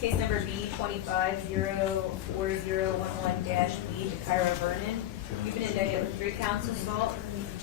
case number B25-04011-B to Kyra Vernon. You've been indicted with 3 counts of assault,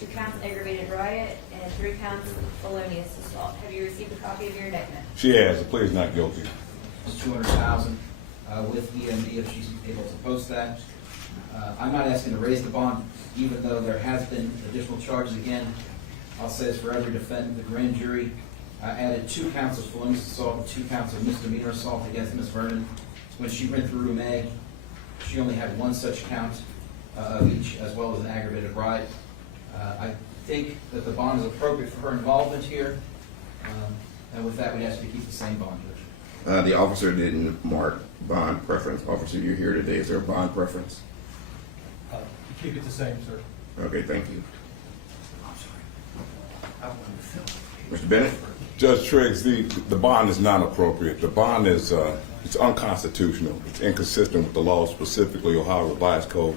2 counts of aggravated riot, and 3 counts of felonious assault. Have you received a copy of your indictment? She has. The plea is not guilty. It's $200,000 with EMD if she's able to post that. I'm not asking to raise the bond, even though there has been additional charges. Again, I'll say this for every defendant. The grand jury added 2 counts of felonious assault and 2 counts of misdemeanor assault against Ms. Vernon. When she went through room A, she only had 1 such count of each, as well as an aggravated riot. I think that the bond is appropriate for her involvement here. And with that, we ask you to keep the same bond, Judge. The officer didn't mark bond preference. Officer, you're here today. Is there a bond preference? Keep it the same, sir. Okay, thank you. Mr. Bennett? Judge Triggs, the bond is not appropriate. The bond is it's unconstitutional. It's inconsistent with the law, specifically Ohio Revised Code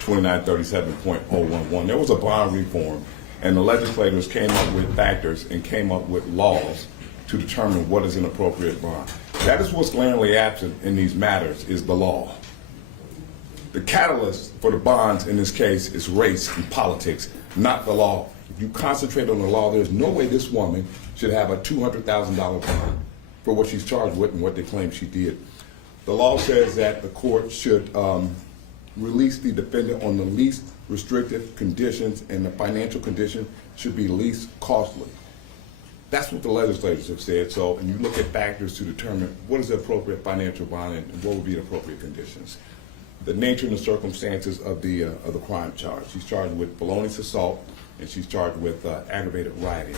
2937.011. There was a bond reform, and the legislators came up with factors and came up with laws to determine what is an appropriate bond. That is what's glaringly absent in these matters, is the law. The catalyst for the bonds in this case is race and politics, not the law. If you concentrate on the law, there's no way this woman should have a $200,000 bond for what she's charged with and what they claim she did. The law says that the court should release the defendant on the least restrictive conditions, and the financial condition should be least costly. That's what the legislators have said. So, and you look at factors to determine what is the appropriate financial bond and what would be the appropriate conditions. The nature and the circumstances of the crime charge. She's charged with felonious assault, and she's charged with aggravated rioting.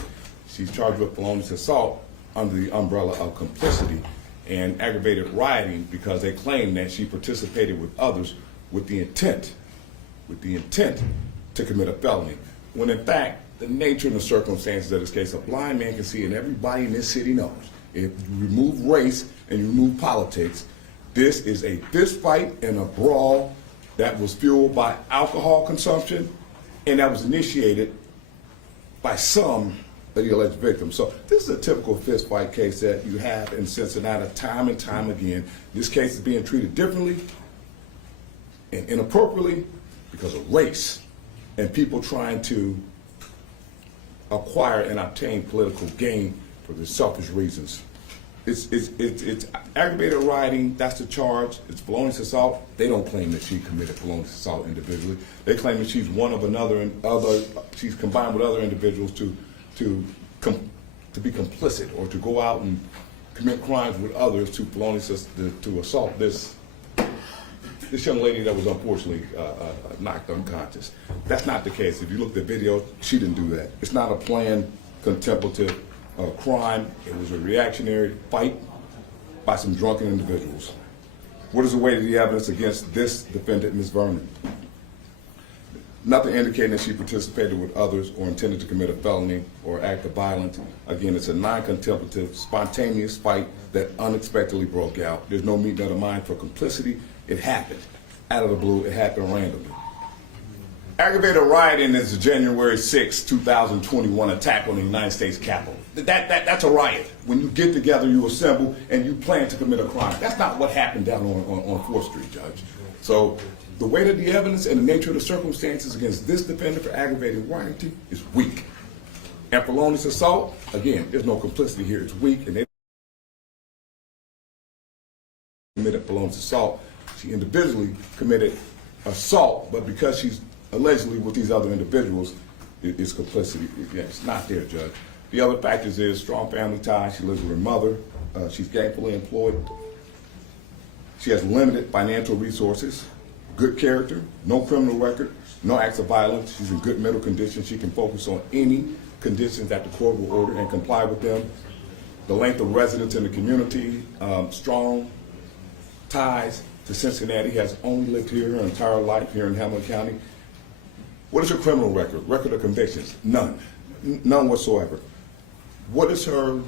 She's charged with felonious assault under the umbrella of complicity, and aggravated rioting because they claim that she participated with others with the intent to commit a felony. When in fact, the nature and the circumstances of this case, a blind man can see, and everybody in this city knows, if you remove race and you remove politics, this is a fist fight and a brawl that was fueled by alcohol consumption, and that was initiated by some of the alleged victims. So this is a typical fist fight case that you have in Cincinnati time and time again. This case is being treated differently and inappropriately because of race and people trying to acquire and obtain political gain for their selfish reasons. It's aggravated rioting, that's the charge. It's felonious assault. They don't claim that she committed felonious assault individually. They claim that she's one of another, and she's combined with other individuals to be complicit or to go out and commit crimes with others to assault this young lady that was unfortunately knocked unconscious. That's not the case. If you look at the video, she didn't do that. It's not a planned, contemplative crime. It was a reactionary fight by some drunken individuals. What is the weight of the evidence against this defendant, Ms. Vernon? Nothing indicating that she participated with others or intended to commit a felony or act of violence. Again, it's a non-contemplative, spontaneous fight that unexpectedly broke out. There's no meeting of the mind for complicity. It happened out of the blue. It happened randomly. Aggravated rioting is the January 6, 2021 attack on the United States Capitol. That's a riot. When you get together, you assemble, and you plan to commit a crime. That's not what happened down on 4th Street, Judge. So the weight of the evidence and the nature of the circumstances against this defendant for aggravated rioting is weak. And felonious assault, again, there's no complicity here. It's weak, and they committed felonious assault. She individually committed assault, but because she's allegedly with these other individuals, it's complicity. Yeah, it's not there, Judge. The other factors is strong family ties. She lives with her mother. She's gainfully employed. She has limited financial resources, good character, no criminal record, no acts of violence. She's in good mental condition. She can focus on any conditions that the court will order and comply with them. The length of residence in the community, strong ties to Cincinnati, has only lived here her entire life here in Hamilton County. What is her criminal record? Record of convictions? None. None whatsoever. What is her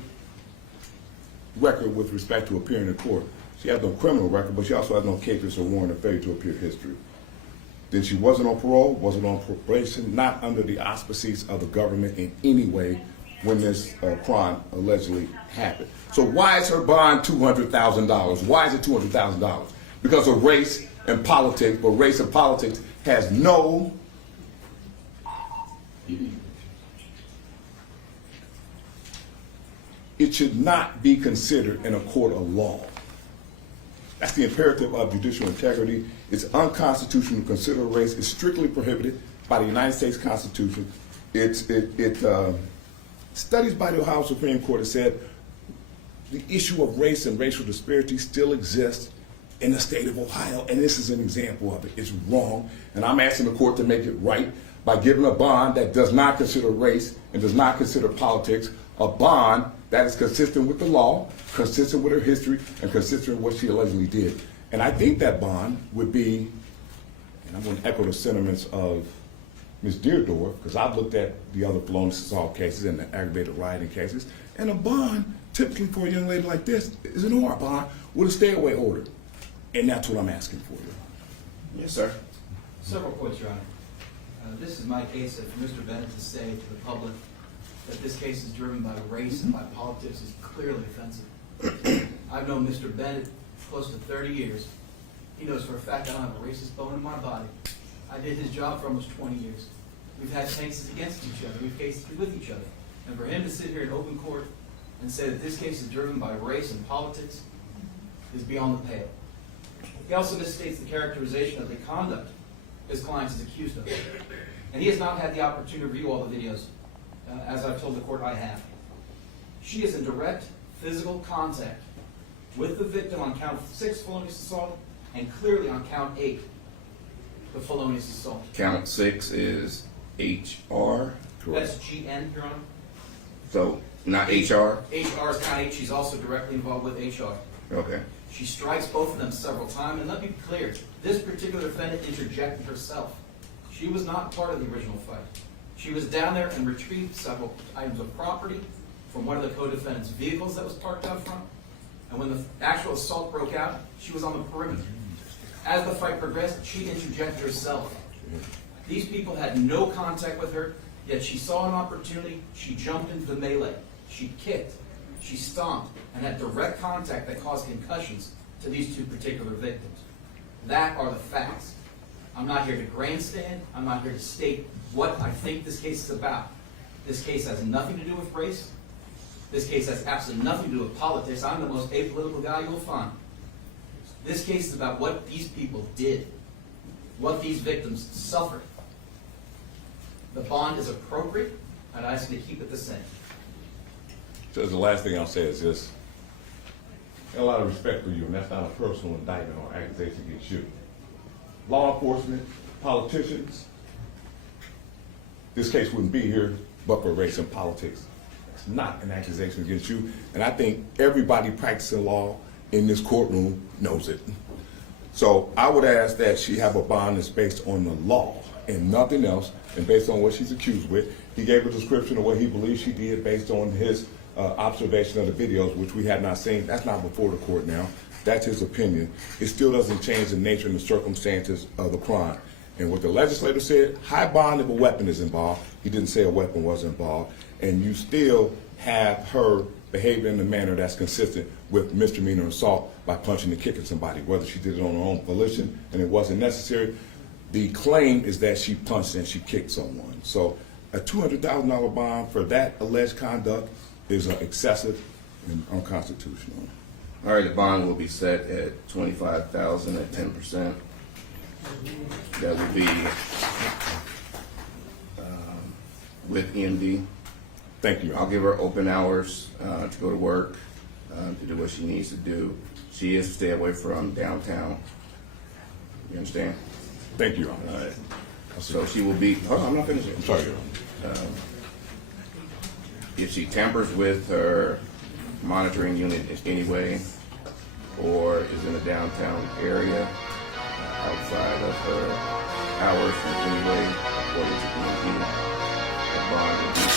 record with respect to appearing in court? She has no criminal record, but she also has no cases or warrant of failure to appear history. Then she wasn't on parole, wasn't on probation, not under the auspices of the government in any way when this crime allegedly happened. So why is her bond $200,000? Why is it $200,000? Because of race and politics, but race and politics has no it should not be considered in a court of law. That's the imperative of judicial integrity. It's unconstitutional to consider race. It's strictly prohibited by the United States Constitution. Studies by the Ohio Supreme Court have said the issue of race and racial disparity still exists in the state of Ohio, and this is an example of it. It's wrong, and I'm asking the court to make it right by giving a bond that does not consider race and does not consider politics, a bond that is consistent with the law, consistent with her history, and consistent with what she allegedly did. And I think that bond would be, and I'm going to echo the sentiments of Ms. Deardorff, because I've looked at the other felonious assault cases and the aggravated rioting cases, and a bond, typically for a young lady like this, is an OR bond with a stay-away order. And that's what I'm asking for you. Yes, sir. Several points, Your Honor. This is my case, and for Mr. Bennett to say to the public that this case is driven by race and by politics is clearly offensive. I've known Mr. Bennett close to 30 years. He knows for a fact I don't have a racist bone in my body. I did his job for almost 20 years. We've had cases against each other. We've cases with each other. And for him to sit here in open court and say that this case is driven by race and politics is beyond the pale. He also misstates the characterization of the conduct his client is accused of. And he has not had the opportunity to review all the videos. As I've told the court, I have. She is in direct physical contact with the victim on count 6, felonious assault, and clearly on count 8, the felonious assault. Count 6 is HR. That's GN, Your Honor. So not HR. HR is count 8. She's also directly involved with HR. Okay. She strikes both of them several times, and let me be clear, this particular defendant interjected herself. She was not part of the original fight. She was down there and retrieved several items of property from one of the co-defendant's vehicles that was parked out front. And when the actual assault broke out, she was on the perimeter. As the fight progressed, she interjected herself. These people had no contact with her, yet she saw an opportunity. She jumped into the melee. She kicked. She stomped and had direct contact that caused concussions to these two particular victims. That are the facts. I'm not here to grandstand. I'm not here to state what I think this case is about. This case has nothing to do with race. This case has absolutely nothing to do with politics. I'm the most apolitical guy you'll find. This case is about what these people did, what these victims suffered. The bond is appropriate, and I ask you to keep it the same. Judge, the last thing I'll say is this. I have a lot of respect for you, and that's not a personal indictment or accusation against you. Law enforcement, politicians, this case wouldn't be here but for race and politics. It's not an accusation against you, and I think everybody practicing law in this courtroom knows it. So I would ask that she have a bond that's based on the law and nothing else, and based on what she's accused with. He gave a description of what he believes she did based on his observation of the videos, which we have not seen. That's not before the court now. That's his opinion. It still doesn't change the nature and the circumstances of the crime. And what the legislator said, high bond if a weapon is involved. He didn't say a weapon was involved. And you still have her behaving in a manner that's consistent with misdemeanor assault by punching and kicking somebody, whether she did it on her own volition and it wasn't necessary. The claim is that she punched and she kicked someone. So a $200,000 bond for that alleged conduct is excessive and unconstitutional. All right, the bond will be set at $25,000 at 10%. That will be with EMD. Thank you. I'll give her open hours to go to work, to do what she needs to do. She is to stay away from downtown. You understand? Thank you, Your All Honor. right. So she will be, hold on, I'm not finished. I'm sorry, Your Honor. If she tampers with her monitoring unit in any way, or is in the downtown area outside of her hours in any way, according to EMD, the bond will be